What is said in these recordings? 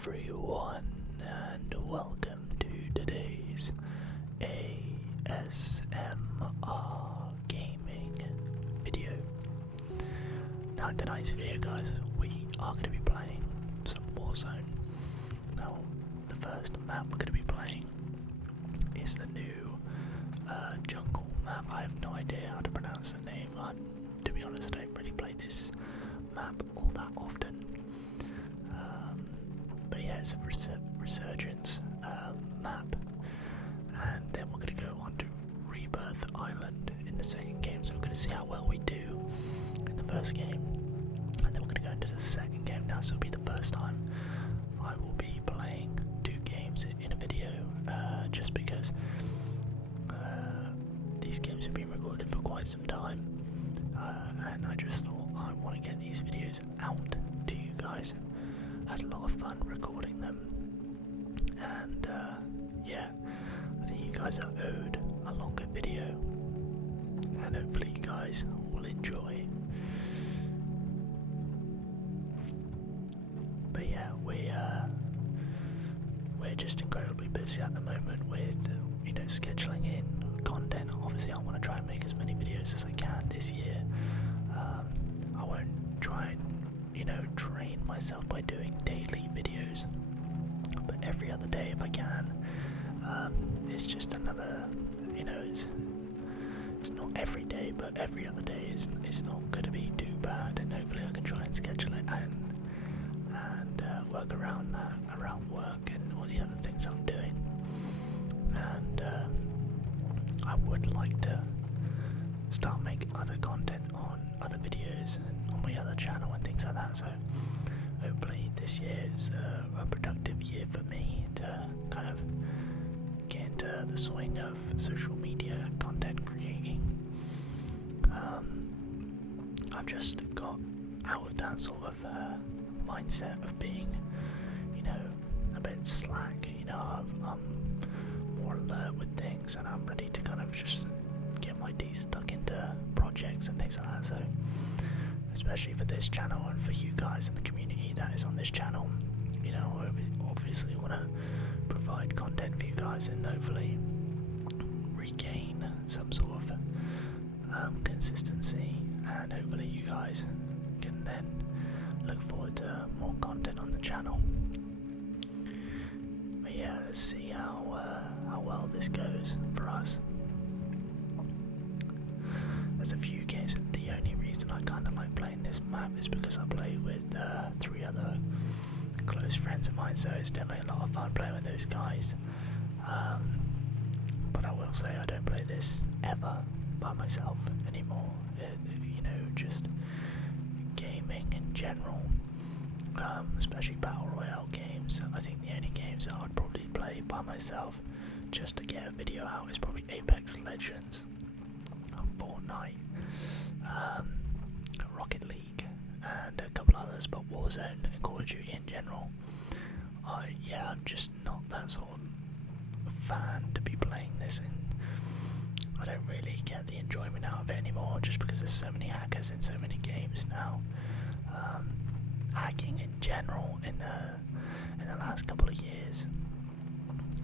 everyone, and welcome to today's ASMR gaming video. Now in tonight's video, guys, we are going to be playing some Warzone. Now, the first map we're going to be playing is the new jungle map. I have no idea how to pronounce the name. To be honest, I don't really play this map all that often. But yeah, it's a resurgence map, and then we're going to go on to Rebirth Island in the second game. So we're going to see how well we do in the first game, and then we're going to go into the second game. Now this will be the first time I will be playing 2 games in a video, just because these games have been recorded for quite some time, and I just thought I want to get these videos out to you guys. Had a lot of fun recording them, and yeah, I think you guys are owed a longer video, and hopefully you guys will enjoy. But yeah, we're just incredibly busy at the moment with scheduling in content. Obviously, I want to try and make as many videos as I can this year. I won't try and train myself by doing daily videos, but every other day if I can. It's just another, it's not every day, but every other day is not going to be too bad, and hopefully I can try and schedule it and work around that, around work and all the other things I'm doing. And I would like to start making other content on other videos and on my other channel and things like that, so hopefully this year is a productive year for me to kind of get into the swing of social media and content creating. I've just got out of that sort of mindset of being a bit slack. I'm more alert with things, and I'm ready to kind of just get my teeth stuck into projects and things like that. So especially for this channel and for you guys in the community that is on this channel, I obviously want to provide content for you guys and hopefully regain some sort of consistency, and hopefully you guys can then look forward to more content on the channel. But yeah, let's see how well this goes for us. There's a few games. The only reason I kind of like playing this map is because I play with 3 other close friends of mine, so it's definitely a lot of fun playing with those guys. But I will say I don't play this ever by myself anymore. Just gaming in general, especially battle royale games. I think the only games that I'd probably play by myself just to get a video out is probably Apex Legends, Fortnite, Rocket League, and a couple others, but Warzone and Call of Duty in general. I'm just not that sort of fan to be playing this, and I don't really get the enjoyment out of it anymore, just because there's so many hackers in so many games now. Hacking in general in the last couple of years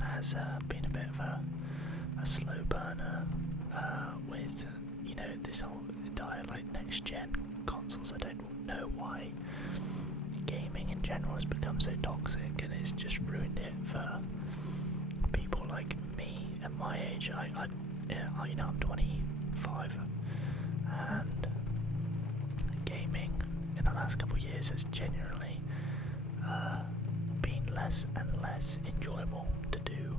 has been a bit of a slow burner with this whole entire next gen consoles. I don't know why gaming in general has become so toxic, and it's just ruined it for people like me at my age. I'm 25, and gaming in the last couple of years has genuinely been less and less enjoyable to do,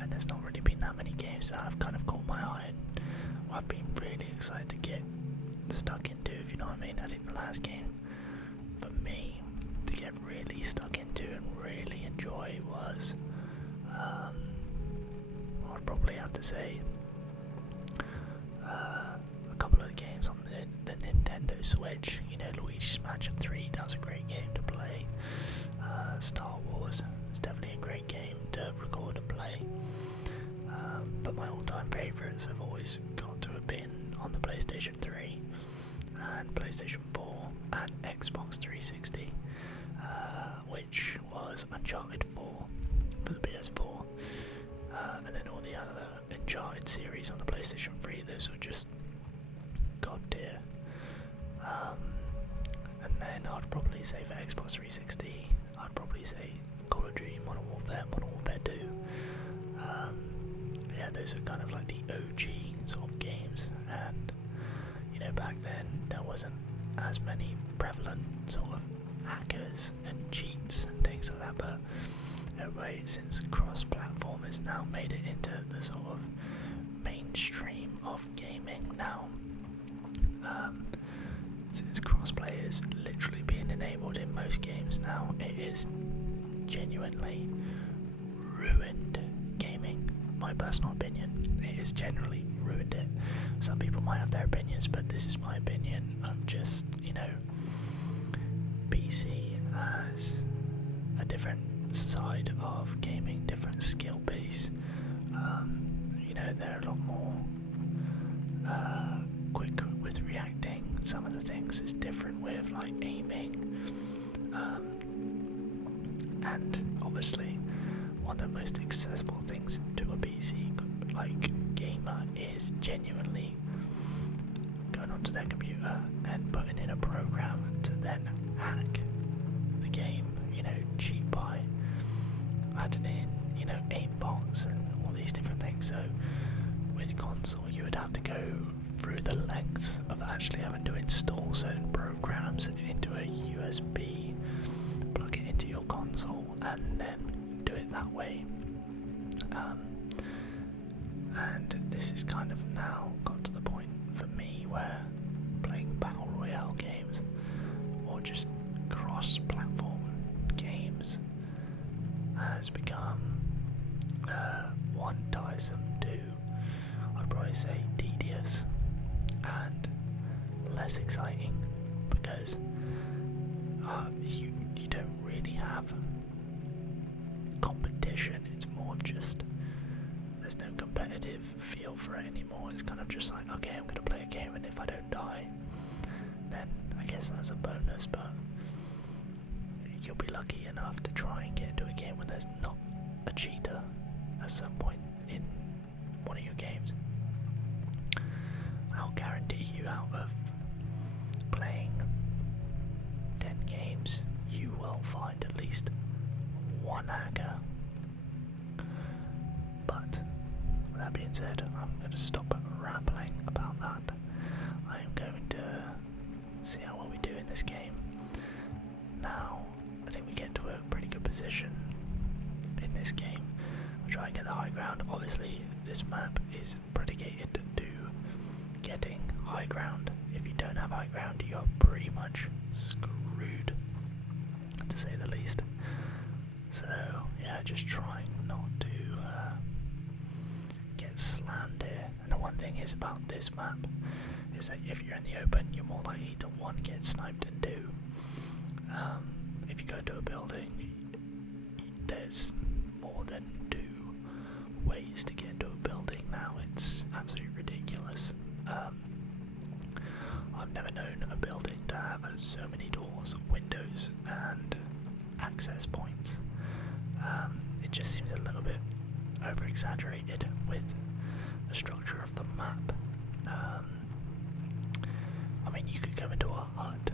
and there's not really been that many games that have kind of caught my eye and I've been really excited to get stuck into, if you know what I mean. I think the last game for me to get really stuck into and really enjoy was I'd probably have to say a couple of the games on the Nintendo Switch. Luigi's Mansion 3, that was a great game to play. Star Wars is definitely a great game to record and play. But my all-time favourites have always got to have been on the PlayStation 3 and PlayStation 4 and Xbox 360. which was Uncharted 4 for the PS4, and then all the other Uncharted series on the PlayStation 3. Those were just god tier. And then I'd probably say for Xbox 360, I'd probably say Call of Duty Modern Warfare 2. Yeah, those are kind of like the OG sort of games, and you know, back then there wasn't as many prevalent sort of hackers and cheats and things like that, but anyway, since cross-platform has now made it into the sort of mainstream of gaming now, since crossplay is literally being enabled in most games now, it is genuinely ruined gaming. My personal opinion, it has generally ruined it. Some people might have their opinions, but this is my opinion. I'm just, you know, PC has a different side of gaming, different skill base. You know, they're a lot more quick with reacting. Some of the things is different with like aiming, and obviously one of the most accessible things to a PC like gamer is genuinely going onto their computer and putting in a program to then hack the game, you know, cheat by adding in, you know, aim bots and all these different things. So with console you would have to go through the lengths of actually having to install certain programs into a USB, plug it into your console and then do it that way. And this is kind of now got to the point for me where playing battle royale games or just cross-platform games has become one, tiresome, two, I'd probably say tedious, and less exciting, because you don't really have competition. It's more of just, there's no competitive feel for it anymore. It's kind of just like, okay, I'm gonna play a game, and if I don't die, then I guess that's a bonus, but you'll be lucky enough to try and get into a game where there's not a cheater at some point in one of your games. I'll guarantee you, out of playing 10 games, you will find at least one hacker. But with that being said, I'm going to stop rambling about that. I am going to see how well we do in this game. Now, I think we get to a pretty good position in this game. We'll try and get the high ground. Obviously, this map is predicated to getting high ground. If you don't have high ground, you are pretty much screwed, to say the least. So, yeah, just trying not to get slammed here. And the one thing is about this map is that if you're in the open, you're more likely to, one, get sniped, and two, if you go into a building, there's more than two ways to get into a building now. It's absolutely ridiculous. I've never known a building to have so many doors, windows, and access points. It just seems a little bit over exaggerated with the structure of the map. I mean, you could go into a hut,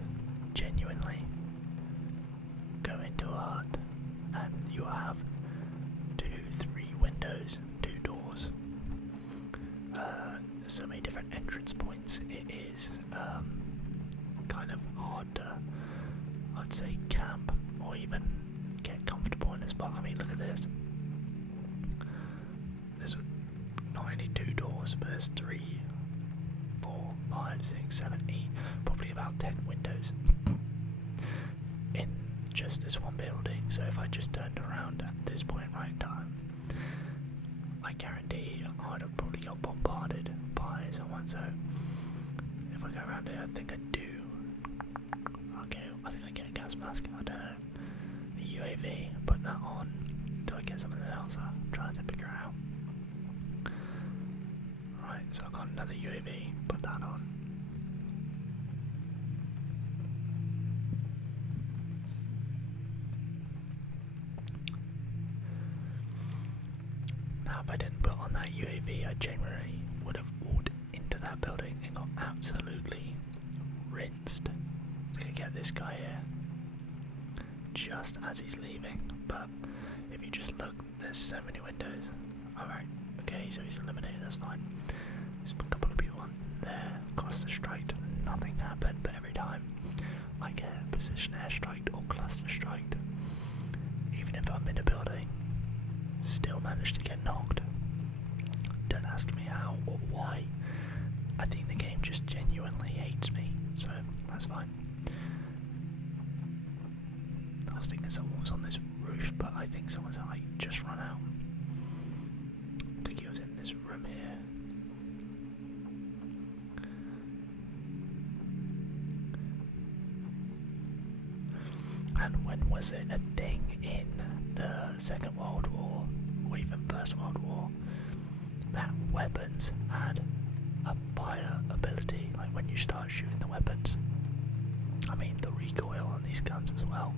genuinely go into a hut, and you have 2, 3 windows, 2 doors. There's so many different entrance points. It is kind of hard to, I'd say, camp or even get comfortable in this spot. I mean, look at this. There's not only 2 doors, but there's 3, 4, 5, 6, 7, 8, probably about 10 windows in just this one building. So if I just turned around at this point right time, I guarantee I'd have probably got bombarded by someone. So if I go around here, I think I do. Okay, I think I get a gas mask. I don't know. A UAV. Put that on. Do I get something else? I'm trying to figure out. Right, so I've got another UAV. Put that on. but if you just look, there's so many windows. Alright, okay, so he's eliminated, that's fine. There's a couple of people on there, cluster striked, nothing happened, but every time I get position airstriked or cluster striked, even if I'm in a building, still manage to get knocked. Don't ask me how or why. I think the game just genuinely hates me, so that's fine. I was thinking someone was on this roof, but I think someone's like just run out. I think he was in this room here. And when was it a thing in the Second World War, or even First World War, that weapons had a fire ability, like when you start shooting the weapons? I mean, the recoil on these guns as well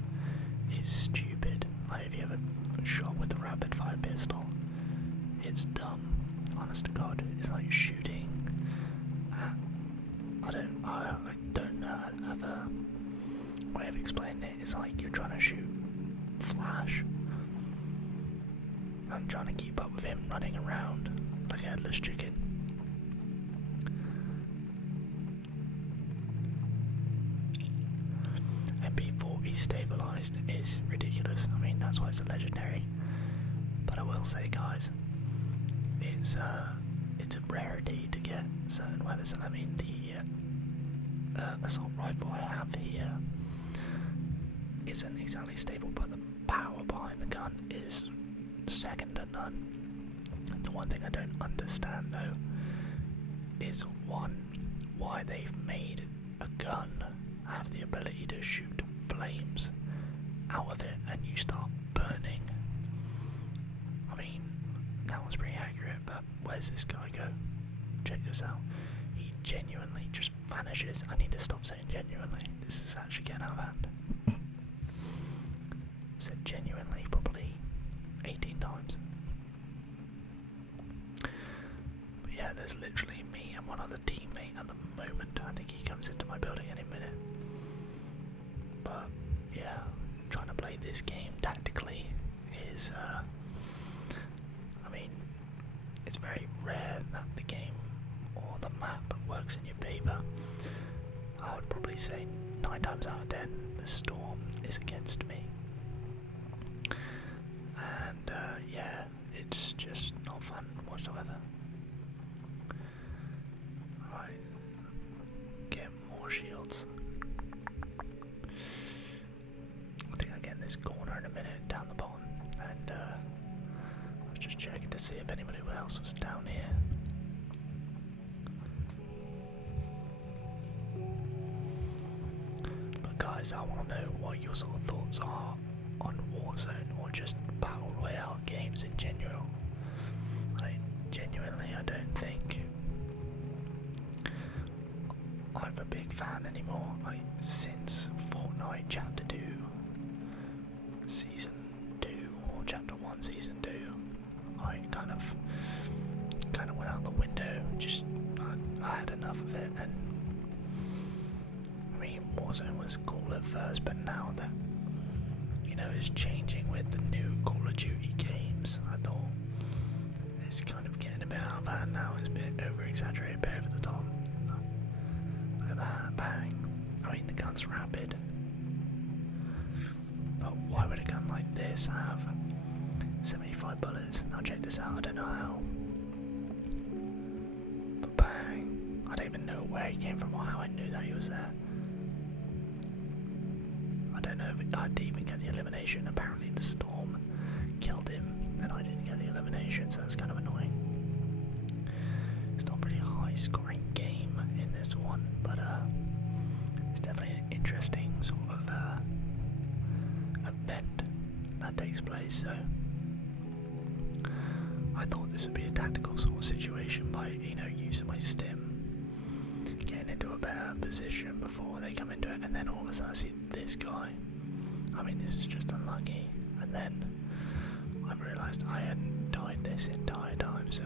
is stupid. Like, if you ever shot with the rapid fire pistol, it's dumb. Honest to God, it's like shooting at, I don't know another way of explaining it. It's like you're trying to shoot Flash. I'm trying to keep up with him running around like a headless chicken. MP40 stabilised is ridiculous. I mean, that's why it's a legendary. But I will say, guys, it's a rarity to get certain weapons. I mean, the assault rifle I have here isn't exactly stable, but the power behind the gun is second to none. The one thing I don't understand though is one, why they've made a gun have the ability to shoot flames out of it and you start burning. I mean, that was pretty accurate, but where's this guy go? Check this out. He genuinely just vanishes. I need to stop saying genuinely. This is actually getting out of hand. Said genuinely probably 18 times. But yeah, there's literally me and one other teammate at the moment. I think he comes into my building any minute. But yeah, trying to play this game tactically is, I mean, it's very rare that the game or the map works in your favour. I would probably say 9 times out of 10 the storm is against me. And yeah, it's just not fun whatsoever. Right, get more shields. I think I'll get in this corner in a minute down the bottom, and I was just checking to see if anybody else was down here. But guys, I want to know what your sort of thoughts are on Warzone or just Battle Royale games in general. Like, genuinely, I don't think I'm a big fan anymore. Like, since Fortnite Chapter 2 Season 2 or Chapter 1 Season 2, I kind of went out the window. Just I had enough of it, and I mean, Warzone was cool at first, but now that, you know, it's changing with the new Call of Duty games, I thought it's kind of getting a bit out of hand now. It's a bit over exaggerated, a bit over the top. Look at that, bang. I mean, the gun's rapid, but why would a gun like this have 75 bullets? Now check this out, I don't know how, but bang. I don't even know where he came from or how I knew that he was there. I don't know if I'd even get the elimination. Apparently the storm killed him and I didn't get the elimination, so that's kind of annoying. It's not really a high scoring game in this one, but it's definitely an interesting sort of event that takes place. So I thought this would be a tactical sort of situation by, you know, using my stim, getting into a better position before they come into it, and then all of a sudden I see this guy. I mean, this is just unlucky. And then I've realised I hadn't died this entire time, so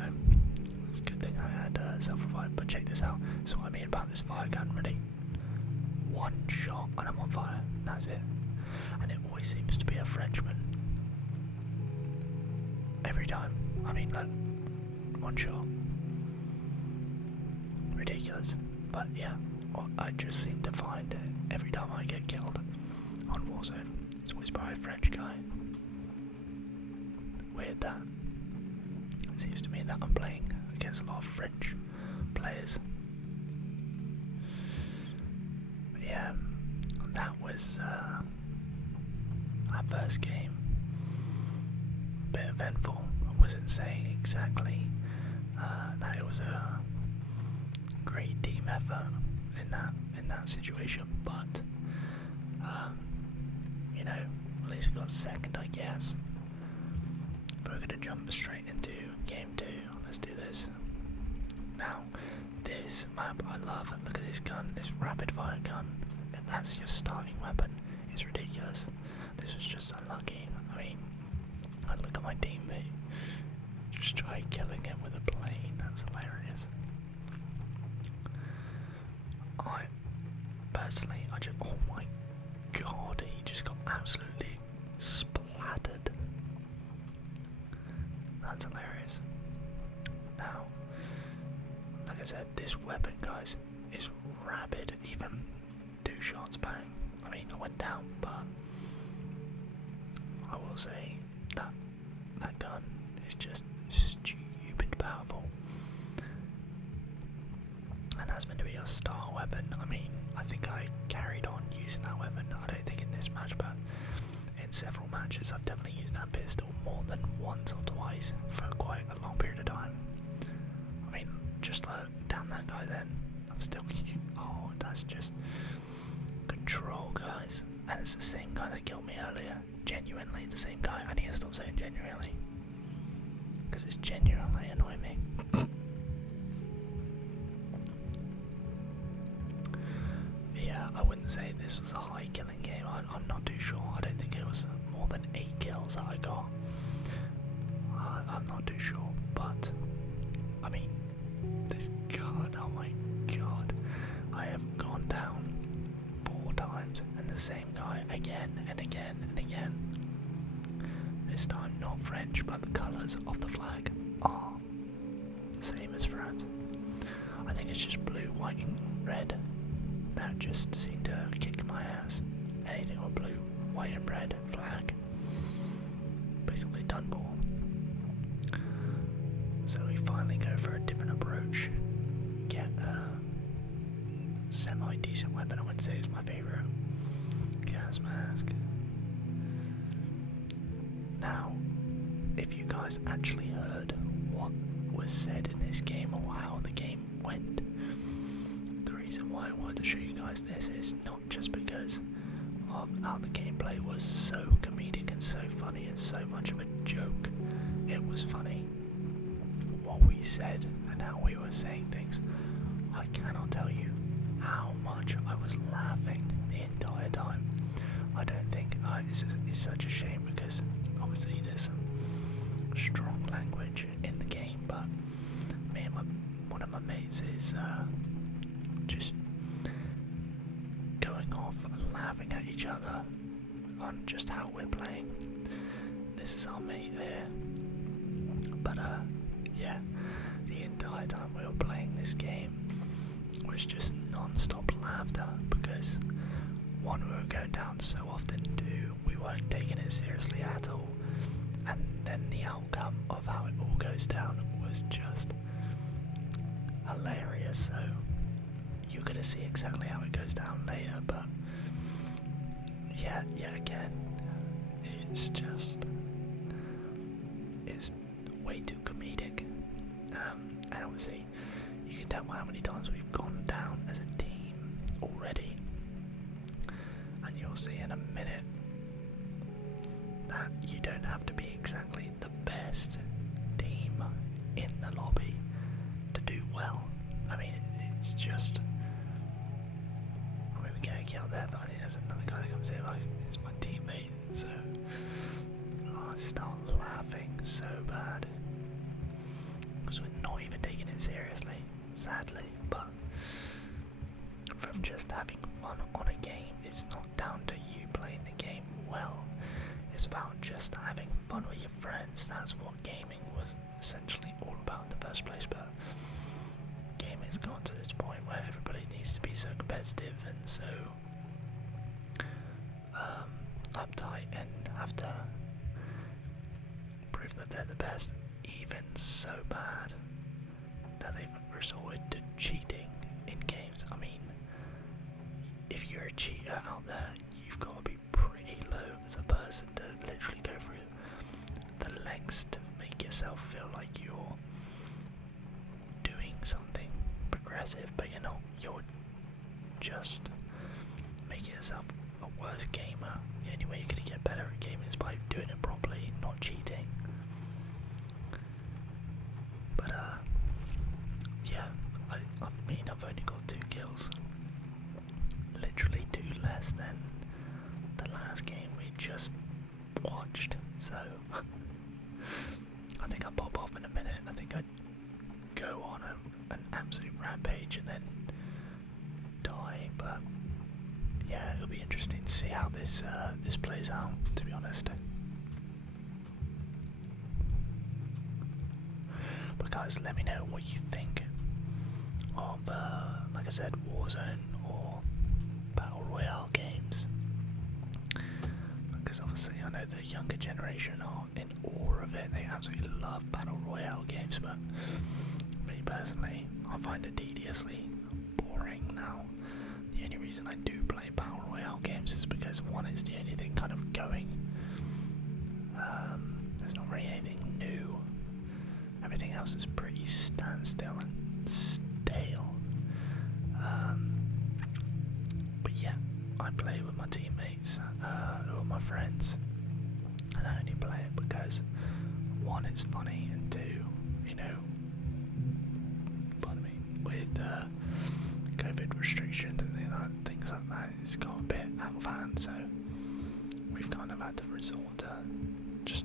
it's a good thing I had self-revive. But check this out. That's what I mean about this fire gun, really. One shot and I'm on fire. That's it. And it always seems to be a Frenchman. every time. I mean, look, one shot. Ridiculous. But yeah, I just seem to find it every time I get killed on Warzone. It's always by a French guy. Weird that. It seems to me that I'm playing against a lot of French players. But yeah, that was our first game. Bit eventful. I wasn't saying exactly that it was a great team effort in that situation, but you know, at least we got second, I guess. But we're gonna jump straight into game 2. Let's do this. Now, this map I love. Look at this gun, this rapid fire gun, and that's your starting weapon. It's ridiculous. This was just unlucky. I mean, I look at my teammate just try killing it with a plane. That's hilarious. Oh my god, he just got absolutely splattered. That's hilarious. Now, like I said, this weapon, guys, is rapid. Even 2 shots bang. I mean, I went down, but I will say that that gun is just stupid powerful. And that's meant to be your star weapon. I mean, I think I carried on using that weapon. I don't think in this match, but in several matches I've definitely used that pistol more than once or twice for quite a long period of time. I mean, just look down that guy then. I'm still oh, that's just control, guys. And it's the same guy that killed me earlier. Genuinely the same guy. I need to stop saying genuinely, because it's genuinely annoying me. Yeah, I wouldn't say this was a high killing game. I'm not too sure. I don't think it was more than 8 kills that I got. I'm not too sure, but I mean, this gun, oh my god. I have gone down 4 times and the same guy again and again and again. This time not French, but the colours of the flag are the same as France. I think it's just blue, white and red. That just seemed to kick my ass. Anything with blue, white and red flag, basically done for. So we finally go for a different approach. Get a semi-decent weapon. I wouldn't say it's my favourite. Gas mask. Now, if you guys actually heard what was said in this game or how the game went, the reason why I wanted to show you guys this is not just because of how the gameplay was so comedic and so funny and so much of a joke. It was funny. What we said and how we were saying things, I cannot tell you how much I was laughing the entire time. I don't think it's such a shame because obviously there's some strong language in the game, but me and one of my mates is just going off and laughing at each other on just how we're playing. This is our mate there, but yeah, the entire time we were playing this game was just non-stop laughter because 1, we were going down so often, 2, we weren't taking it seriously at all, and then the outcome of how it all goes down was just hilarious. So you're gonna see exactly how it goes down later, but yeah, again, it's way too comedic, and obviously you can tell by how many times we've gone down as a team already, and you'll see in a minute that you don't have to be exactly the best team in the lobby to do well. I mean, it's just, I mean, we get a kill there, but I think there's another guy that comes in. It's my teammate, so I start laughing so bad because we're not even taking it seriously, sadly. But from just having fun on a game, it's not down to you playing the game well. It's about just having fun with your friends. That's what gaming was essentially all about in the first place. But gaming's got to this point where everybody needs to be so competitive and so uptight and have to prove that they're the best, even so bad that they've resorted to cheating in games. I mean, if you're a cheater out there, you've got to be pretty low as a person to literally go through the lengths to make yourself feel like you're doing something progressive, but you're not. You're just making yourself a worse gamer. The only way you're going to get better at gaming is by doing it properly, not cheating. But yeah, I mean, I've only got 2 kills. Literally 2 less than the last game we just watched. So I think I'll pop off in a minute. I think I'd go on an absolute rampage and then die. But yeah, it'll be interesting to see how this plays out, to be honest. But guys, let me know what you think of, like I said, Warzone or Battle Royale games. Because obviously I know the younger generation are in awe of it. They absolutely love Battle Royale games, but me personally, I find it tediously boring now. The only reason I do play Battle Royale games is because one, it's the only thing kind of going. There's not really anything new. Everything else is pretty standstill and stale. But yeah, I play with my teammates, who are my friends, and I only play it because one, it's funny, and two, you know, pardon me, with COVID restrictions and things like that, it's got a bit out of hand, so we've kind of had to resort to just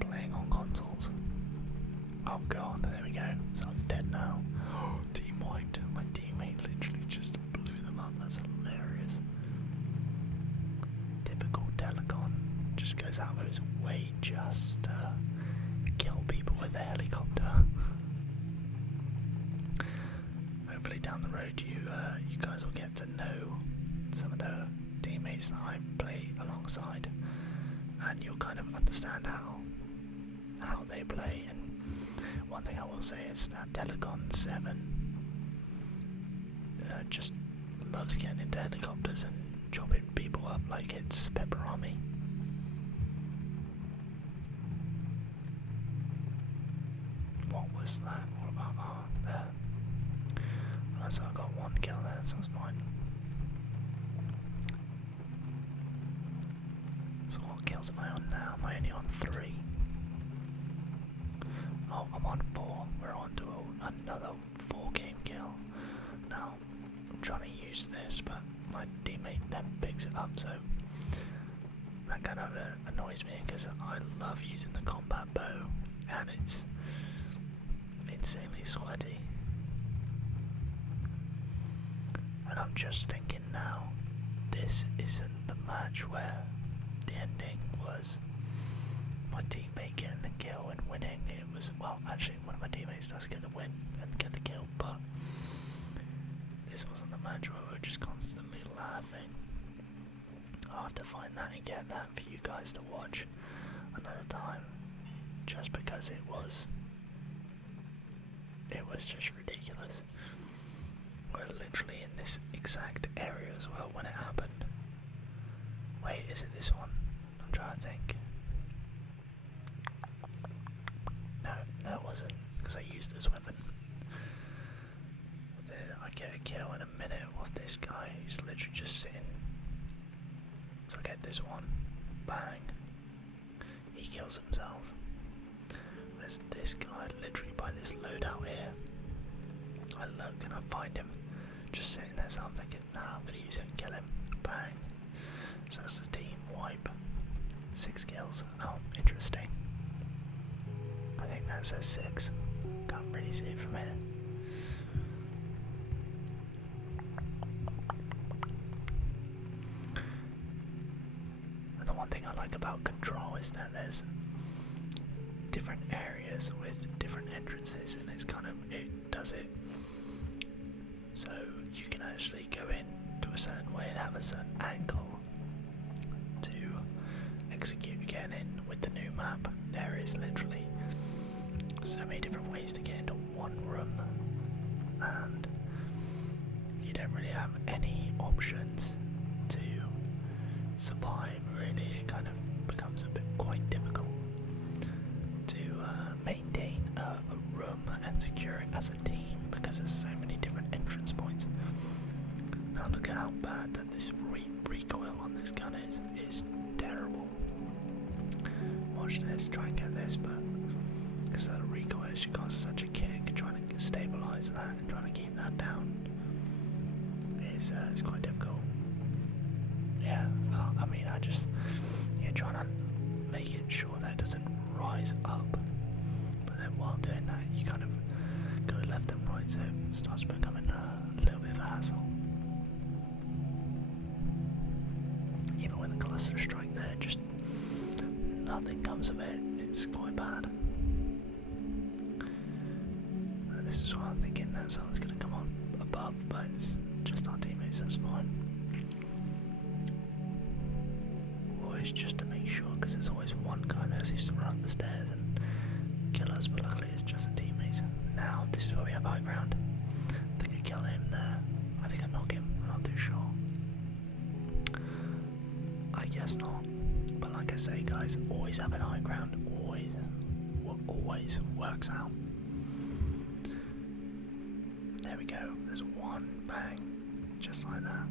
playing on consoles. Oh god, there we go, so I'm dead now. Team wiped. My teammate literally just blew them up. That's hilarious. Typical Telecon. Just goes out of his way just to kill people with a helicopter. Hopefully down the road you guys will get to know some of the teammates that I play alongside, and you'll kind of understand how they play. And one thing I will say is that Telecon 7 just loves getting into helicopters and chopping people up like it's pepperoni. What was that all about? Oh, there. Right, so I got 1 kill there, so that's fine. So what kills am I on now? Am I only on 3? Oh, I'm on 4. We're on to another 4 game kill. Now, I'm trying to use this, but my teammate then picks it up, so that kind of annoys me because I love using the combat bow and it's insanely sweaty. And I'm just thinking now, this isn't the match where the ending was my teammate getting the kill and winning. It was, well, actually one of my teammates does get the win and get the kill, but this wasn't the match where we were just constantly laughing. I'll have to find that and get that for you guys to watch another time, just because it was just ridiculous. We're literally in this exact area as well when it happened. Wait, is it this one? I'm trying to think. No, it wasn't, because I used this weapon. I get a kill in a minute with this guy. He's literally just sitting. So I get this one. Bang. He kills himself. There's this guy literally by this loadout here. I look and I find him just sitting there, so I'm thinking, nah, I'm going to use it and kill him. Bang. So that's the team wipe. 6 kills. Oh, interesting. I think that says 6. Can't really see it from here. And the one thing thing I like about Control is that there's different areas with different entrances, and it's kind of, it does it so you can actually go in to a certain way and have a certain angle to execute again. In with the new map, there is literally so many different ways to get into one room, and you don't really have any options to survive. Really, it kind of becomes a bit quite difficult to maintain a room and secure it as a team because there's so many different entrance points. Now look at how bad that this recoil on this gun is terrible. Watch this, try and get this, but because that recoil she got such a kick, trying to stabilise that and trying to keep that down is quite difficult. Yeah, I mean, I just, you're trying to make it sure that it doesn't rise up, but then while doing that you kind of go left and right, so it starts becoming a little bit of a hassle. Even with a cluster strike there, just nothing comes of it. It's quite bad. And this is why I'm thinking that someone's going to come on above, but it's just our teammates, that's fine. Always just to make sure, because there's always one guy that seems to run up the stairs and kill us, but luckily it's just the teammates. Now this is where we have high ground. I think I kill him there. I think I knock him, I'm not too sure. I guess not. But like I say guys, always having high ground always works out. There we go, there's one bang, just like that.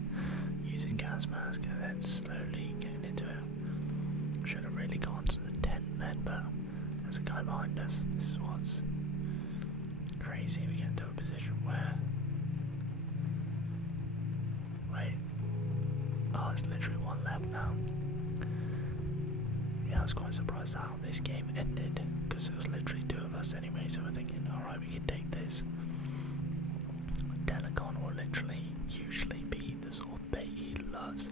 Using gas mask and then slowly getting into it. Should have really gone to the tent then, but there's a guy behind us. This is what's crazy. We get into a position where, wait, oh, it's literally one left now. Yeah, I was quite surprised how this game ended, because it was literally two of us anyway, so we're thinking, alright, we can take this. Telecon will literally usually be the sort of bait he loves,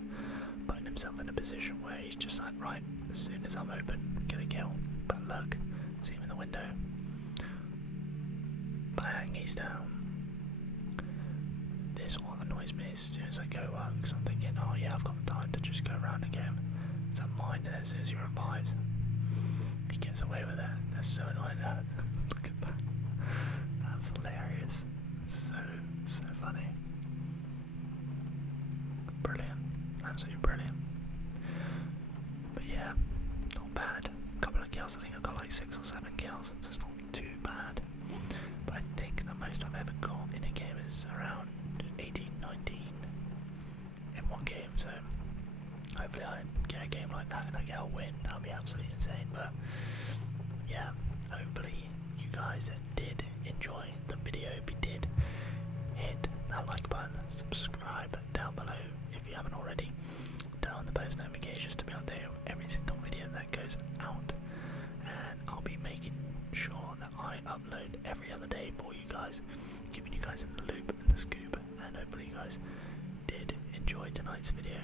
putting himself in a position where he's just like, right, as soon as I'm open, get a kill. But look, see him in the window. Bang, he's down. This what annoys me as soon as I go up, because I'm thinking, oh yeah, I've got time to just go around again. It's that mine, and as soon as you're at vibes, he gets away with it. That's so annoying. Look at that. That's hilarious. So funny. Brilliant. Absolutely brilliant. But yeah, not bad. A couple of kills. I think I've got like 6 or 7 kills, so it's not too bad. But I think the most I've ever got in a game is around 18, 19 in one game, so hopefully I get a game like that and I get a win. That'll be absolutely insane. But yeah, hopefully you guys did enjoy the video. If you did, hit that like button, subscribe down below if you haven't already, turn on the post notifications to be updated with every single video that goes out, and I'll be making sure that I upload every other day for you guys, keeping you guys in the loop and the scoop. And hopefully you guys did enjoy tonight's video.